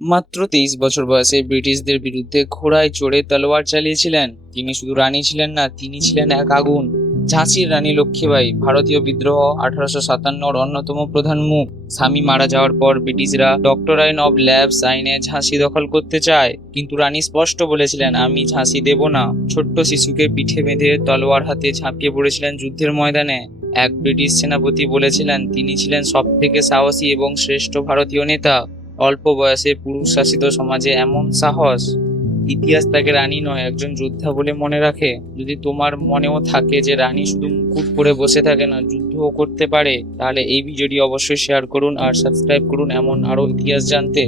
মাত্র 23 বছর বয়সে ব্রিটিশদের বিরুদ্ধে ঘোড়ায় চড়ে তলোয়ার চালিয়েছিলেন। তিনি শুধু রানী ছিলেন না, তিনি ছিলেন এক আগুন। ঝাঁসির রানী লক্ষ্মীবাঈ ভারতীয় বিদ্রোহ 1857-র অন্যতম প্রধান মুখ। স্বামী মারা যাওয়ার পর ব্রিটিশরা ডক্টরাইন অব ল্যাবস আইনে ঝাঁসি দখল করতে চায়, কিন্তু রানী স্পষ্ট বলেছিলেন, আমি ঝাঁসি দেব না। ছোট্ট শিশুকে পিঠে বেঁধে তলোয়ার হাতে ঝাঁপিয়ে পড়েছিলেন যুদ্ধের ময়দানে। এক ব্রিটিশ সেনাপতি বলেছিলেন, তিনি ছিলেন সবথেকে সাহসী এবং শ্রেষ্ঠ ভারতীয় নেতা। অল্প বয়সে পুরুষ শাসিত সমাজে এমন সাহস! ইতিহাস তাকে রানী নয়, একজন যোদ্ধা বলে মনে রাখে। যদি তোমার মনেও থাকে যে রানী শুধু মুকুট পরে বসে থাকে না, যুদ্ধও করতে পারে, তাহলে এই ভিডিওটি অবশ্যই শেয়ার করুন আর সাবস্ক্রাইব করুন এমন আরো ইতিহাস জানতে।